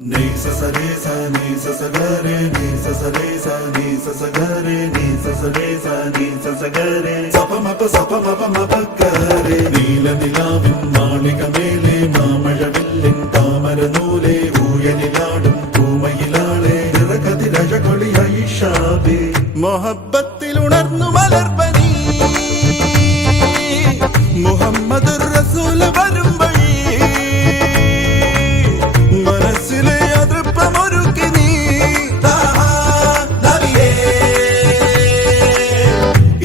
Ni sa sa re sa ni sa sa ga re ni sa sa re sa ni sa sa ga re ni sa sa re sa ni sa sa ga re sa pa ma pa ga re നീല നിലാവിൻ മാളികമേലെ മാമഴവില്ലിൻ താമരനൂലെ ഊയലിലാടും പൂമയിലാളെ നിറകതിരഴകൊളിയായി ഷാബി മൊഹബത്തിൽ ഉണർന്നു മലർബനി മുഹമ്മദ് റസൂൽ വരും വഴി മനസ്സിലെ അതൃപ്പമൊരുക്കി നീ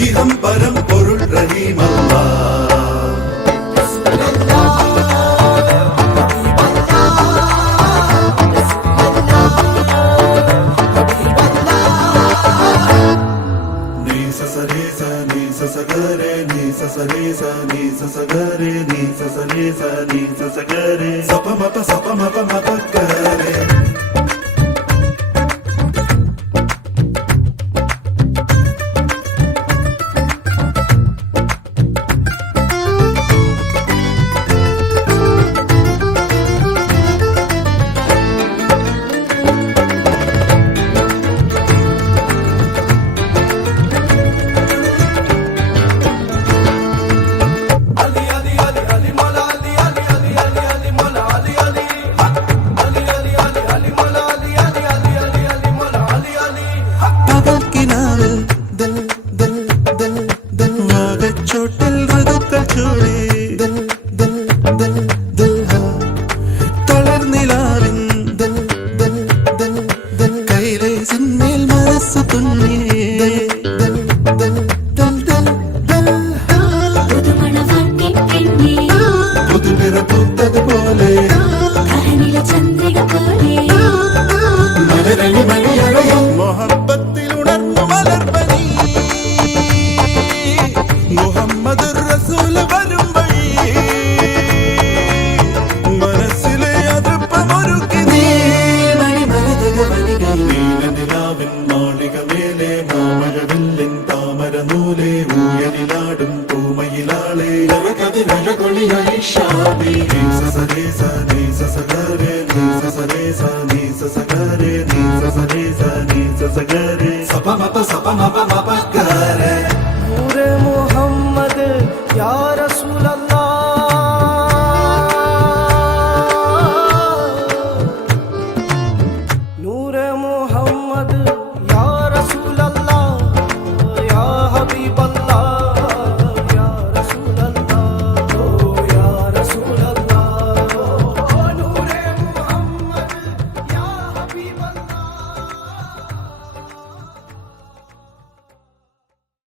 ഇഹം പരം പൊരുൾ റഹീമല്ല नूरे मोहम्मद या रसूल अल्लाह